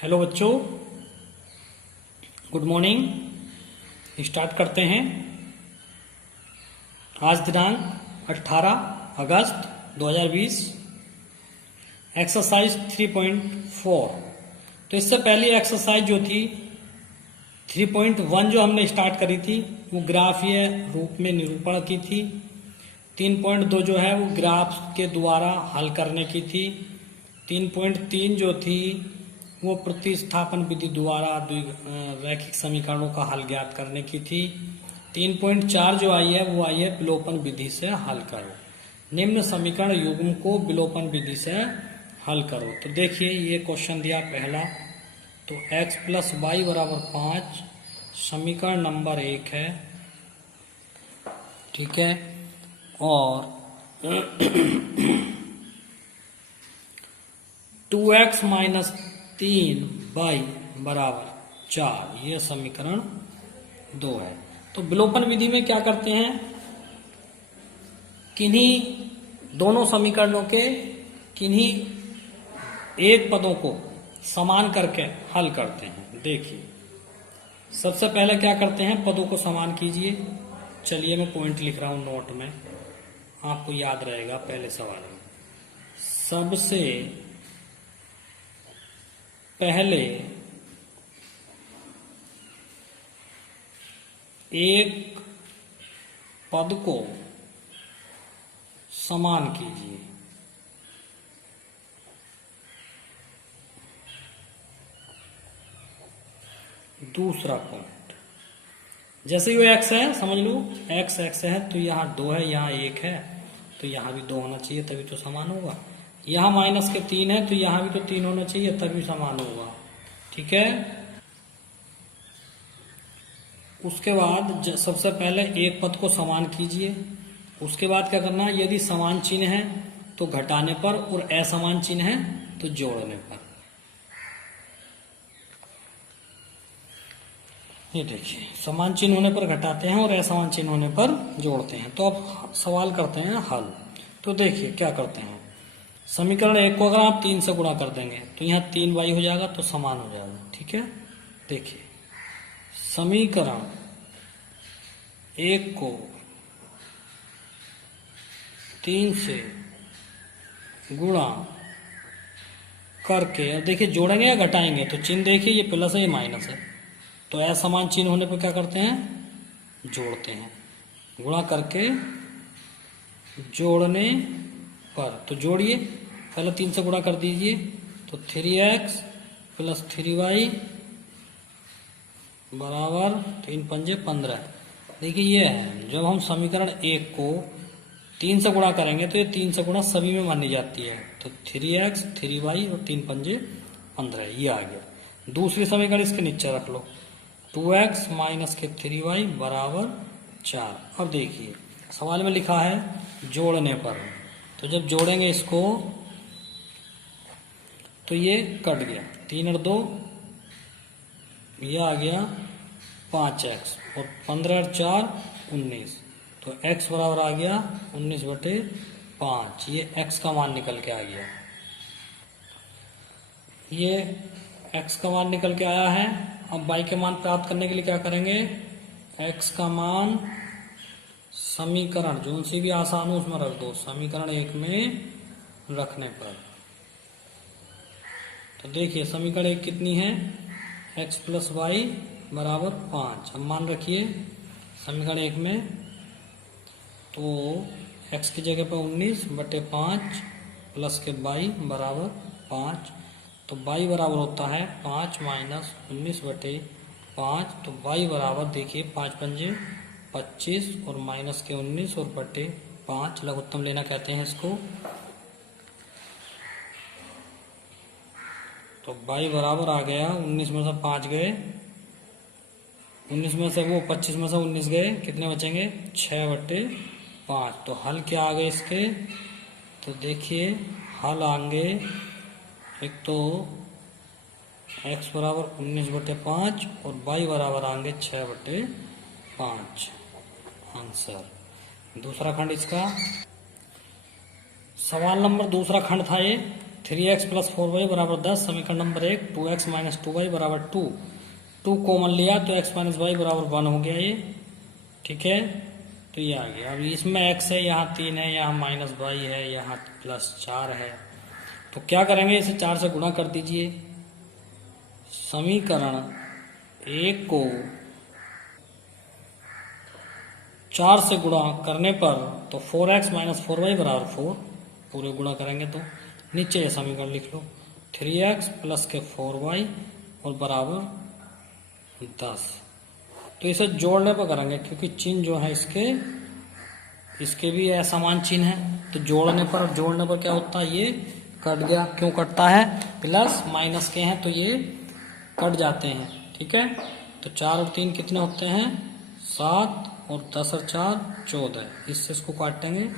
Hello बच्चों, good morning. Start करते हैं। आज दिनांक 18 अगस्त 2020। एक्सरसाइज 3.4। तो इससे पहली एक्सरसाइज जो थी 3.1 जो हमने स्टार्ट करी थी वो ग्राफीय रूप में निरूपण की थी। 3.2 जो है वो ग्राफ के द्वारा हल करने की थी। 3.3 जो थी वो प्रतिस्थापन विधि द्वारा रैखिक समीकरणों का हल ज्ञात करने की थी। 3.4 जो आई है वो आई है विलोपन विधि से हल करो। निम्न समीकरण युग्म को विलोपन विधि से हल करो। तो देखिए ये क्वेश्चन दिया पहला, तो x प्लस वाई बराबर 5 समीकरण नंबर 1 है, ठीक है। और 2x माइनस 3y बराबर 4 ये समीकरण 2 है। तो विलोपन विधि में क्या करते हैं, किन्हीं दोनों समीकरणों के किन्हीं एक पदों को समान करके हल करते हैं। देखिए सबसे पहले क्या करते हैं, पदों को समान कीजिए। चलिए मैं पॉइंट लिख रहा हूं नोट में, आपको याद रहेगा पहले सवाल में। सबसे पहले एक पद को समान कीजिए। दूसरा पॉइंट, जैसे ये x है, समझ लो x है तो यहाँ 2 है, यहाँ 1 है, तो यहाँ भी 2 होना चाहिए तभी तो समान होगा। यहाँ माइनस के 3 है तो यहाँ भी तो 3 होना चाहिए तभी समान होगा, ठीक है। उसके बाद सबसे पहले एक पद को समान कीजिए। उसके बाद क्या करना है, यदि समान चिन्ह है तो घटाने पर और असमान चिन्ह है तो जोड़ने पर। ये देखिए समान चिन्ह होने पर घटाते हैं और असमान चिन्ह होने पर जोड़ते हैं। तो अब सवाल करते हैं हल। तो देखिए क्या करते हैं, समीकरण 1 को अगर आप 3 से गुणा कर देंगे तो यहाँ 3y हो जाएगा तो समान हो जाएगा, ठीक है। देखिए समीकरण 1 को 3 से गुणा करके अब देखिए जोड़ेंगे या घटाएंगे, तो चिन्ह देखिए ये प्लस है ये माइनस है, तो असमान चिन्ह होने पर क्या करते हैं, जोड़ते हैं। गुणा करके जोड़ने पर, तो जोड़िए, पहले 3 से गुणा कर दीजिए, तो 3x प्लस 3y बराबर 3 पंजे 15। देखिए ये है, जब हम समीकरण 1 को 3 से गुणा करेंगे तो ये 3 से गुणा सभी में मानी जाती है, तो 3x 3y और 3 पंजे 15 ये आ गया। दूसरी समीकरण इसके नीचे रख लो, 2x माइनस के 3y बराबर 4। अब देखिए सवाल में लिखा है जोड़ने पर, तो जब जोड़ेंगे इसको तो ये कट गया, 3 और 2 ये आ गया 5x और 15 और 4 19, तो x बराबर आ गया 19/5। ये x का मान निकल के आ गया, ये x का मान निकल के आया है। अब y के मान प्राप्त करने के लिए क्या करेंगे, x का मान समीकरण जो सी भी आसान हो उसमें रख दो, समीकरण 1 में रखने पर। तो देखिए समीकरण 1 कितनी है, x प्लस वाई बराबर 5। अब मान रखिए समीकरण 1 में, तो x की जगह पर 19/5 प्लस के y बराबर 5, तो y बराबर होता है 5 माइनस 19/5, तो y बराबर देखिए 5 पंजे 25 और माइनस के 19 और बटे 5, लघुत्तम लेना कहते हैं इसको। तो y बराबर आ गया 19 में से 5 गए, 19 में से वो 25 में से 19 गए, कितने बचेंगे 6/5। तो हल क्या आ गए इसके, तो देखिए हल आएंगे, एक तो x बराबर 19/5 और y बराबर आएंगे 6/5। आंसर। दूसरा खंड इसका, सवाल नंबर दूसरा खंड था ये 3x प्लस 4y बराबर 10। समीकरण नंबर 1, 2x माइनस 2y बराबर 2। 2 कॉमन लिया तो x माइनस वाई बराबर 1 हो गया ये, ठीक है। तो ये आ गया। अब इसमें x है, यहाँ 3 है, यहाँ माइनस वाई है, यहाँ प्लस 4 है। तो क्या करेंगे, इसे 4 से गुणा कर दीजिए। समीकरण 1 को 4 से गुणा करने पर तो 4x माइनस 4y बराबर 4, पूरे गुणा करेंगे तो नीचे ये समीकरण लिख लो, 3x प्लस के 4y और बराबर 10। तो इसे जोड़ने पर करेंगे, क्योंकि चिन्ह जो है इसके भी असमान चिन्ह है। तो जोड़ने पर क्या होता है, ये कट गया। क्यों कटता है, प्लस माइनस के हैं तो ये कट जाते हैं, ठीक है। तो 4 और 3 कितने होते हैं, 7, और 10 और 4 14। इससे इसको काटेंगे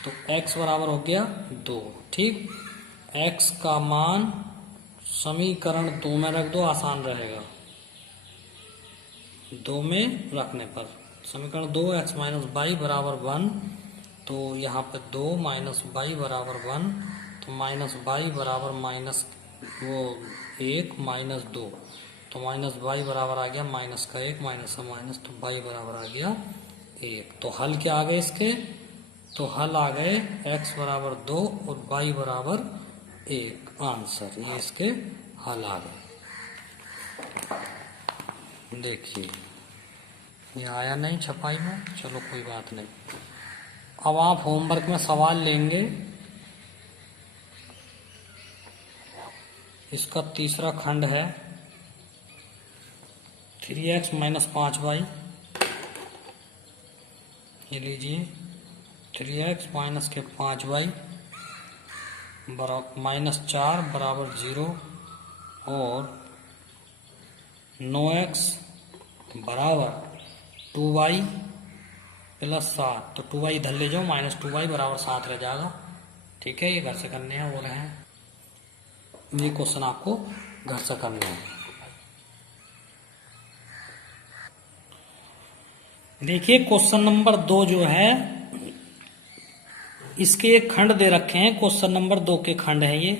तो x बराबर हो गया 2, ठीक। x का मान समीकरण 2 में रख दो, आसान रहेगा। 2 में रखने पर समीकरण 2, x माइनस बाई बराबर 1, तो यहाँ पे 2 माइनस बाई बराबर 1, तो माइनस बाई बराबर माइनस 1 माइनस 2, तो माइनस बाई बराबर आ गया माइनस का 1, माइनस का माइनस, तो बाई बराबर आ गया 1। तो हल क्या आ गए इसके, तो हल आ गए x बराबर 2 और y बराबर 1। आंसर ये इसके हल आ गए। देखिए ये आया नहीं छपाई में, चलो कोई बात नहीं। अब आप होमवर्क में सवाल लेंगे, इसका तीसरा खंड है 3x माइनस 5y। ये लीजिए 3x माइनस के 5y बराबर माइनस 4 बराबर 0 और 9x बराबर 2y प्लस 7। तो 2y इधर ले जाओ, माइनस 2y बराबर 7 रह जाएगा, ठीक है। ये घर से करने हैं, हो रहे हैं ये क्वेश्चन, आपको घर से करने हैं। देखिए क्वेश्चन नंबर 2 जो है, इसके एक खंड दे रखे हैं। क्वेश्चन नंबर 2 के खंड है ये।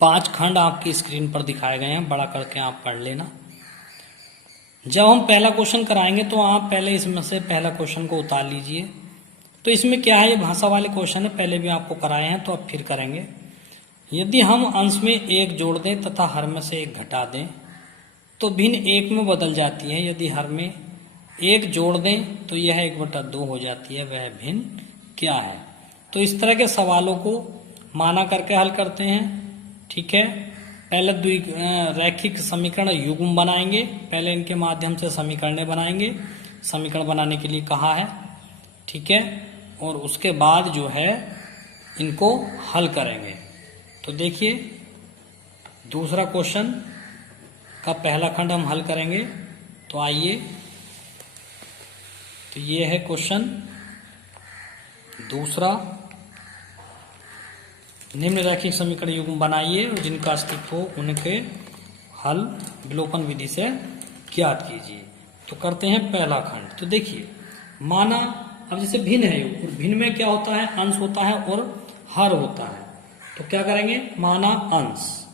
5 खंड आपकी स्क्रीन पर दिखाए गए हैं, बड़ा करके आप पढ़ लेना। जब हम पहला क्वेश्चन कराएंगे तो आप पहले इसमें से पहला क्वेश्चन को उतार लीजिए। तो इसमें क्या है, ये भाषा वाले क्वेश्चन है, पहले भी आपको कराए हैं तो अब फिर करेंगे। यदि हम अंश में 1 जोड़ दें तथा हर में से 1 घटा दें तो भिन्न 1 में बदल जाती है। यदि हर में 1 जोड़ दें तो यह 1/2 हो जाती है, वह भिन्न क्या है। तो इस तरह के सवालों को माना करके हल करते हैं, ठीक है। पहले रैखिक समीकरण युग्म बनाएंगे, पहले इनके माध्यम से समीकरण बनाएंगे, समीकरण बनाने के लिए कहा है, ठीक है। और उसके बाद जो है इनको हल करेंगे। तो देखिए दूसरा क्वेश्चन का पहला खंड हम हल करेंगे। तो आइए, तो ये है क्वेश्चन दूसरा, निम्न रैखिक समीकरण युग्म बनाइए और जिनका अस्तित्व हो उनके हल विलोपन विधि से ज्ञात कीजिए। तो करते हैं पहला खंड। तो देखिए माना, अब जैसे भिन्न है युग्म, और भिन्न में क्या होता है, अंश होता है और हर होता है। तो क्या करेंगे, माना अंश,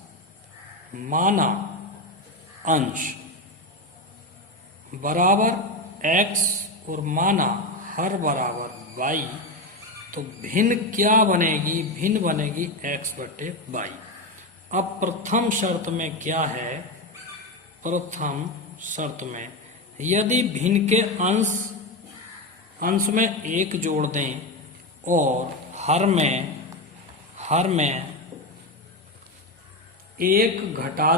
माना अंश बराबर x और माना हर बराबर y। तो भिन्न क्या बनेगी, भिन्न बनेगी x/y। अब प्रथम शर्त में क्या है, प्रथम शर्त में यदि भिन्न के अंश में 1 जोड़ दें और हर में 1 घटा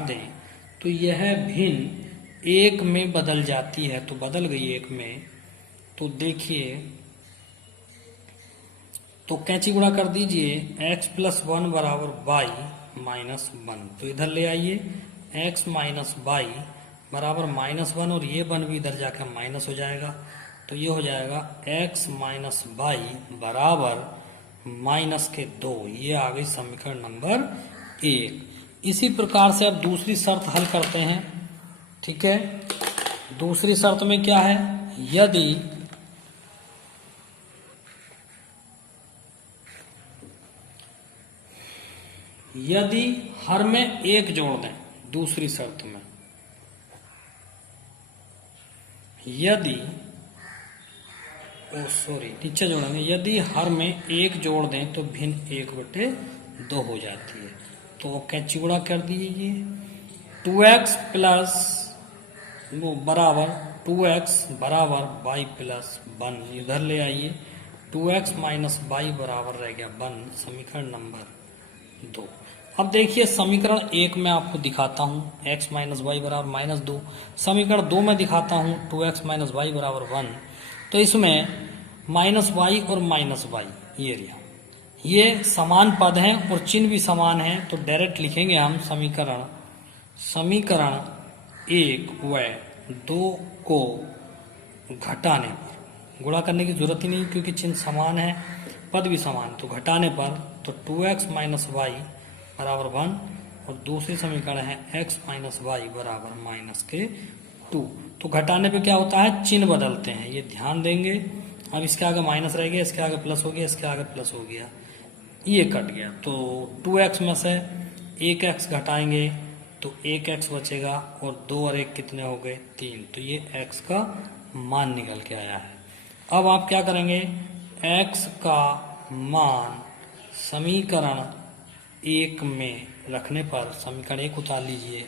दें तो यह भिन्न 1 में बदल जाती है। तो बदल गई 1 में। तो देखिए, तो कैंची गुणा कर दीजिए, x प्लस 1 बराबर y माइनस 1। तो इधर ले आइए, x माइनस वाई बराबर -1, और ये 1 भी इधर जाकर माइनस हो जाएगा। तो ये हो जाएगा x माइनस वाई बराबर -2। ये आ गई समीकरण नंबर 1। इसी प्रकार से अब दूसरी शर्त हल करते हैं, ठीक है। दूसरी शर्त में क्या है, यदि हर में एक जोड़ दें, दूसरी शर्त में यदि नीचे जोड़ेंगे, यदि हर में एक जोड़ दें तो भिन्न 1/2 हो जाती है। तो अब कैंची गुणा कर दीजिए, 2x प्लस वो बराबर 2x बराबर y प्लस 1, इधर ले आइए, 2x माइनस y बराबर रह गया 1, समीकरण नंबर 2। अब देखिए समीकरण 1 में आपको दिखाता हूं x माइनस वाई बराबर -2, समीकरण 2 में दिखाता हूं 2x माइनस वाई बराबर 1। तो इसमें माइनस वाई और माइनस वाई ये समान पद हैं और चिन्ह भी समान है, तो डायरेक्ट लिखेंगे हम समीकरण 1 व 2 को घटाने पर, गुणा करने की जरूरत ही नहीं क्योंकि चिन्ह समान है, पद भी समान, तो घटाने पर तो 2x माइनस वाई बराबर 1 और दूसरी समीकरण है x माइनस वाई बराबर -2। तो घटाने पे क्या होता है, चिन्ह बदलते हैं, ये ध्यान देंगे। अब इसके आगे माइनस रह गया, इसके आगे प्लस हो गया, इसके आगे प्लस हो गया, ये कट गया। तो 2x में से 1x घटाएंगे तो 1x बचेगा और 2 और 1 कितने हो गए, 3। तो ये x का मान निकल के आया है। अब आप क्या करेंगे, x का मान समीकरण 1 में रखने पर समीकरण 1 उतार लीजिए।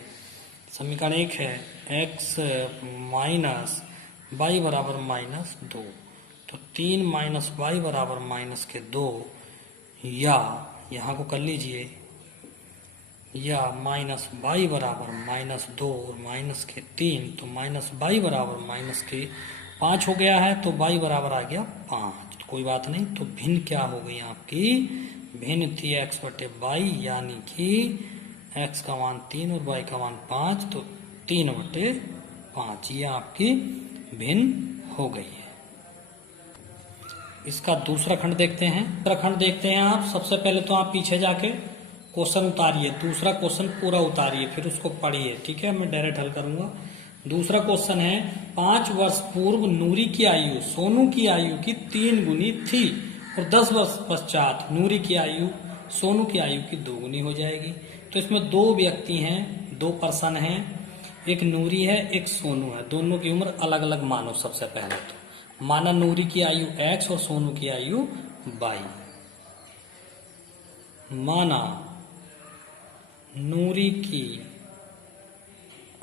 समीकरण 1 है x माइनस वाई बराबर -2, तो 3 माइनस वाई बराबर -2, या यहाँ को कर लीजिए, या माइनस वाई बराबर -2 और -3, तो माइनस वाई बराबर -5 हो गया है, तो वाई बराबर आ गया 5। तो कोई बात नहीं, तो भिन्न क्या हो गई आपकी, भिन्न थी x/y, यानी कि x का मान 3 और y का मान 5, तो 3/5 ये आपकी भिन्न हो गई है। इसका दूसरा खंड देखते हैं। दूसरा खंड देखते हैं आप, सबसे पहले तो आप पीछे जाके क्वेश्चन उतारिए, दूसरा क्वेश्चन पूरा उतारिए, फिर उसको पढ़िए, ठीक है, मैं डायरेक्ट हल करूंगा। दूसरा क्वेश्चन है, 5 वर्ष पूर्व नूरी की आयु सोनू की आयु की 3 गुनी थी और 10 वर्ष पश्चात नूरी की आयु सोनू की आयु की 2 गुनी हो जाएगी। तो इसमें 2 व्यक्ति हैं, 2 पर्सन हैं, एक नूरी है एक सोनू है, दोनों की उम्र अलग अलग मानो। सबसे पहले तो माना नूरी की आयु x और सोनू की आयु y। माना नूरी की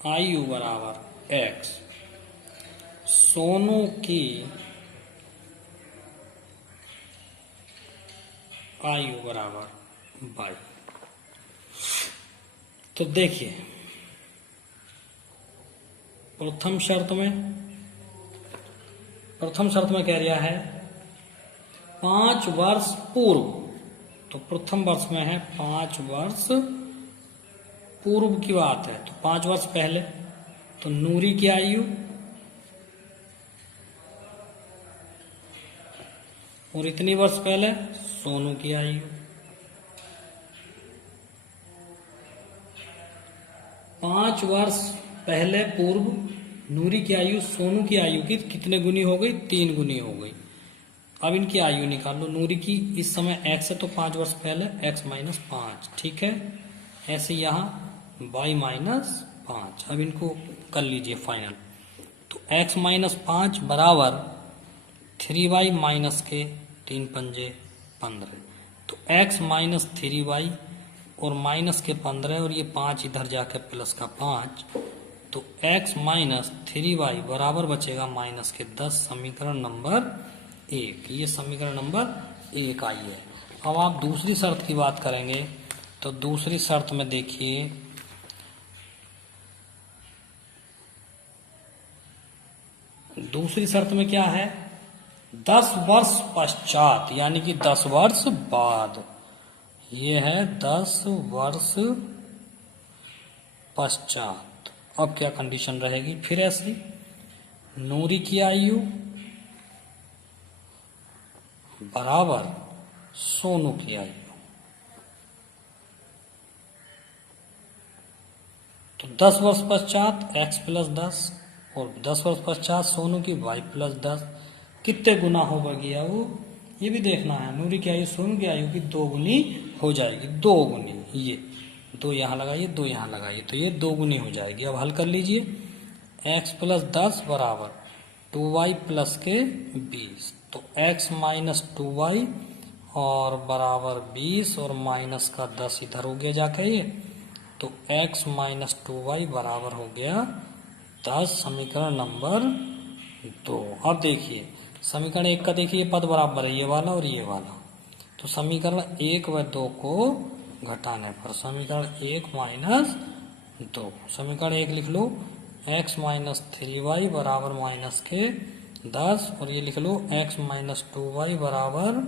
आयु बराबर x, सोनू की आयु बराबर y। तो देखिए प्रथम शर्त में कह रहा है 5 वर्ष पूर्व, तो प्रथम वर्ष में है 5 वर्ष पूर्व की बात है, तो 5 वर्ष पहले, तो नूरी की आयु और इतनी वर्ष पहले सोनू की आयु। 5 वर्ष पहले पूर्व नूरी की आयु सोनू की आयु की कितने गुनी हो गई, 3 गुनी हो गई। अब इनकी आयु निकाल लो, नूरी की इस समय x है तो 5 वर्ष पहले x माइनस 5, ठीक है, ऐसे यहाँ y माइनस 5। अब इनको कर लीजिए फाइनल, तो x माइनस 5 बराबर 3y माइनस के 3 पंजे 15, तो x माइनस 3y और माइनस के 15 और ये 5 इधर जाकर प्लस का 5, तो x माइनस 3y बराबर बचेगा माइनस के 10, समीकरण नंबर 1। ये समीकरण नंबर 1 आई है। अब आप दूसरी शर्त की बात करेंगे, तो दूसरी शर्त में देखिए, दूसरी शर्त में क्या है, 10 वर्ष पश्चात, यानी कि 10 वर्ष बाद, ये है 10 वर्ष पश्चात। अब क्या कंडीशन रहेगी, फिर ऐसी नूरी की आयु बराबर सोनू की आयु, तो 10 वर्ष पश्चात x प्लस 10 और 10 वर्ष पश्चात सोनू की y प्लस 10 कितने गुना हो गया वो, ये भी देखना है। नूरी की आयु सोनू की आयु की 2 गुनी हो जाएगी 2 गुनी, ये 2 यहाँ लगाइए 2 यहाँ लगाइए, तो ये 2 गुनी हो जाएगी। अब हल कर लीजिए, x प्लस 10 बराबर 2y प्लस के 20, तो x माइनस 2y और बराबर 20 और माइनस का 10 इधर हो गया जाके ये, तो x माइनस 2y बराबर हो गया 10, समीकरण नंबर 2। अब देखिए समीकरण 1 का देखिए पद बराबर है ये वाला और ये वाला, तो समीकरण 1 व 2 को घटाने पर समीकरण 1 माइनस 2, समीकरण 1 लिख लो x माइनस 3y बराबर माइनस के 10, और ये लिख लो x माइनस 2y बराबर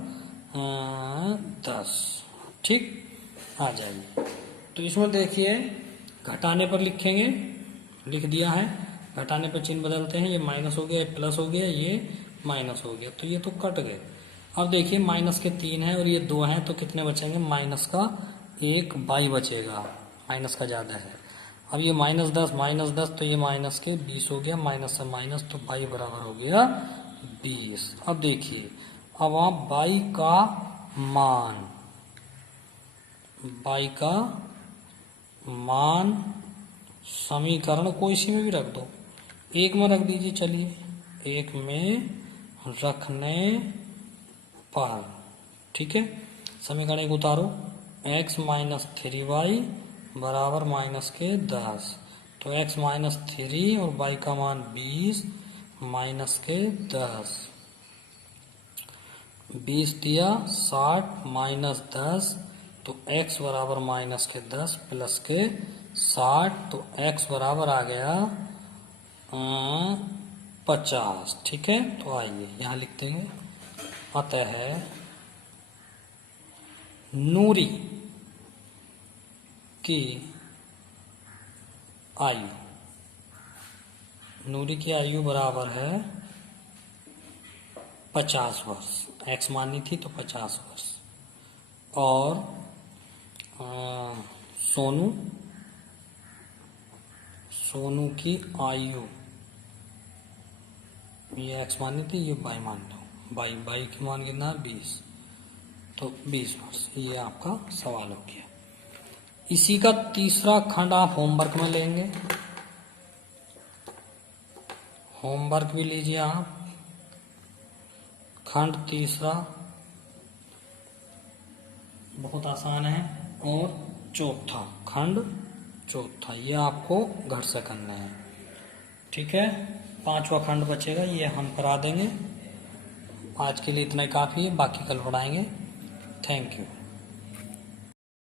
10, ठीक आ जाएगी। तो इसमें देखिए घटाने पर लिखेंगे, लिख दिया है, घटाने पर चिन्ह बदलते हैं, ये माइनस हो गया, ये प्लस हो गया, ये माइनस हो गया, तो ये तो कट गए। अब देखिए माइनस के 3 है और ये 2 है, तो कितने बचेंगे, माइनस का 1 बाई बचेगा, माइनस का ज़्यादा है। अब ये माइनस 10 तो ये माइनस के 20 हो गया, माइनस से माइनस तो बाई बराबर हो गया 20। अब देखिए अब आप बाई का मान समीकरण को इसी में भी रख दो, 1 में रख दीजिए, चलिए 1 में रखने पर, ठीक है, समीकरण 1 उतारो, x माइनस 3y बराबर माइनस के 10, तो x माइनस 3 और y का मान 20 माइनस के 10, 20 दिया 60 माइनस 10, तो x बराबर माइनस के 10 प्लस के 60, तो x बराबर आ गया 50, ठीक है। तो आइए यहाँ लिख देंगे, अतः नूरी की आयु बराबर है 50 वर्ष, x मानी थी तो 50 वर्ष, और सोनू की आयु, ये x मानी थी, ये y मान लो, y की मान कितना 20, तो 20 वर्ष। ये आपका सवाल हो गया। इसी का तीसरा खंड आप होमवर्क में लेंगे, होमवर्क भी लीजिए आप, खंड तीसरा बहुत आसान है, और चौथा खंड चौथा, ये आपको घर से करना है, ठीक है। 5वां खंड बचेगा, ये हम करा देंगे। आज के लिए इतना ही काफ़ी है, बाकी कल पढ़ाएंगे। Thank you.